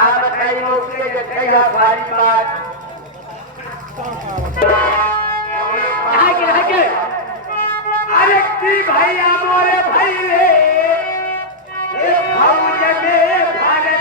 आप कहीं उसके कई हमारी बात के अरे की भाई हमारे भाई रे फौज में भारत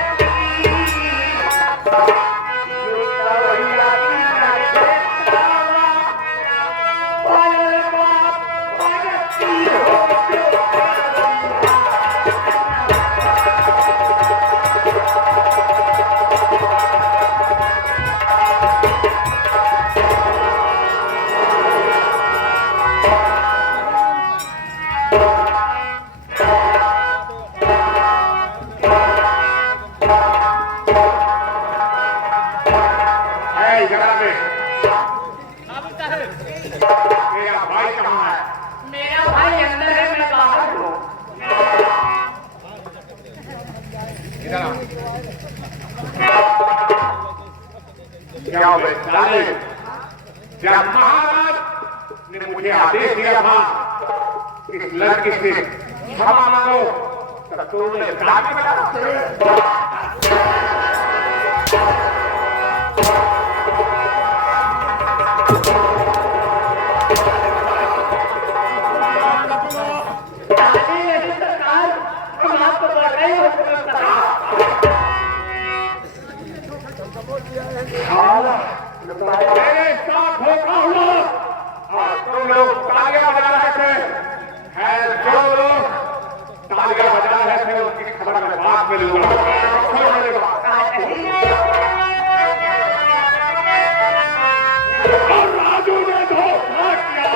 क्या बेचारे जब महाराज ने मुझे आदेश दिया था इस लड़की से क्षमा मांगो तब तुमने दादी बता मेरे साथ होता हुआ और तुम लोग तालियां बजा रहे थे खैर जो लोग तालियां बजा रहे थे उनकी खबर मैं बाद में लूंगा और राजू ने धोखा किया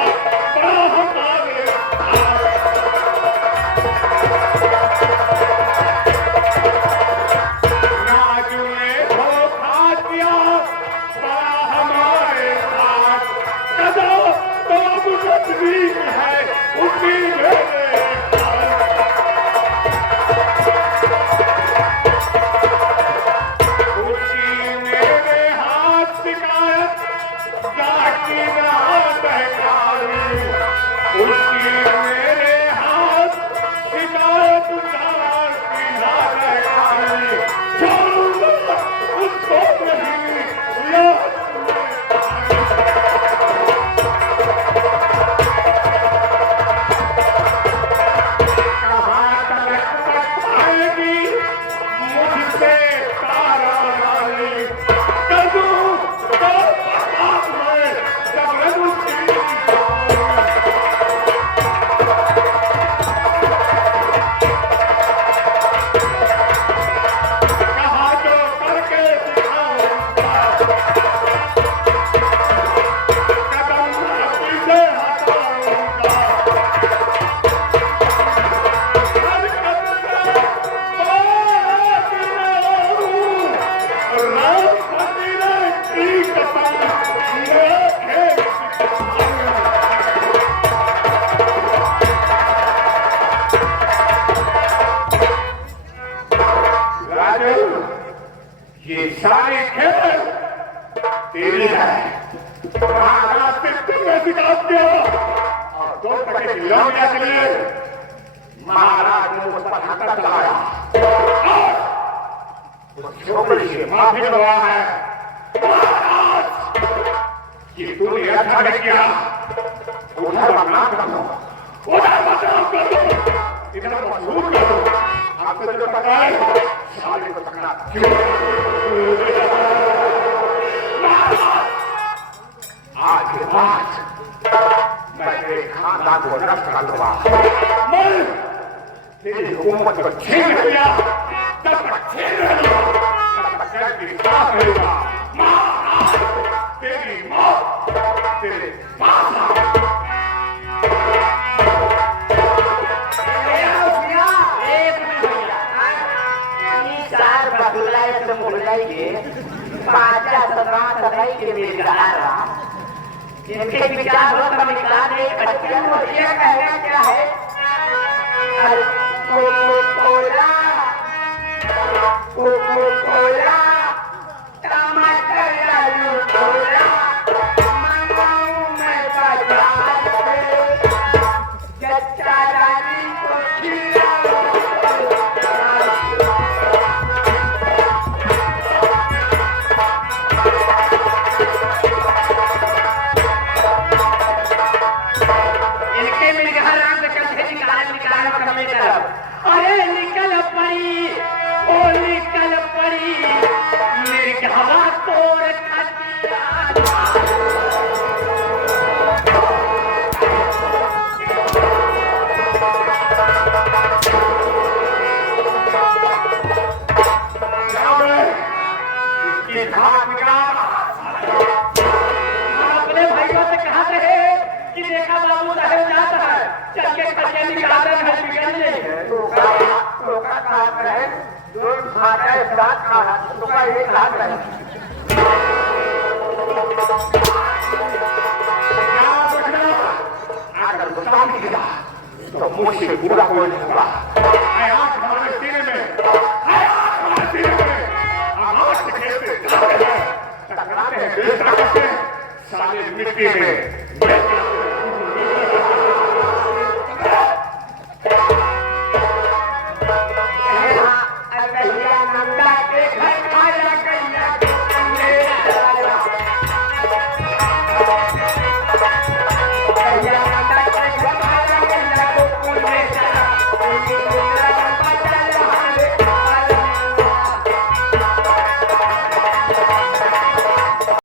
राजू ने धोखा किया हमारे साथ कदो तो अब नजदीक है उसी मेरे हाथ शिकायत जाकी ना बहकारी उसी मेरे हाथ शिकायत जाकी ना बहकारी छोड़ूंगा उसको नहीं याद ये सारी खेल तेरी है महाराज ने तुम्हें सिखा दिया और 2 टके लौटने के लिए महाराज ने उस पर हाथ चलाया और उस छोकरी से माफी मंगवा है महाराज कि तूने अच्छा नहीं किया उधर बदनाम कर दो उधर बदनाम कर दो इधर मजबूत कर दो आपसे जो टका है साले को टकरा क्यों आज के बाद मैं तेरे खानदान को नष्ट कर दूंगा मैं तेरी हुकूमत को छीन लिया तब तक छीन लिया तब तक तेरी साथ रहूंगा तेरी मौत तेरे पास पाचा सदा सदाई के मिलगारा जिनके विचार हो तो निकला दे बच्चे को ये कहना क्या है कोला कोला टमाटर आलू कोला मंगाऊं मैं बाजार से कच्चा रानी को खिलाऊं हवा तोड़ खटिया इसकी धाक निकाल। अपने भाइयों से कहा रहे कि देखा बाबू साहब जाता है चल के खटिया निकाल रहे हैं बिगड़ जाएंगे लोका काम है जो खाता है साथ खाना लोका एक लाख है याद रखना अगर गुस्सा निकला तो मुझसे बुरा कोई नहीं होगा। है आँख हमारे सीने में, है आँख हमारे सीने में। हम आँख से खेलते टकराते हैं बेशरम से साले मिट्टी में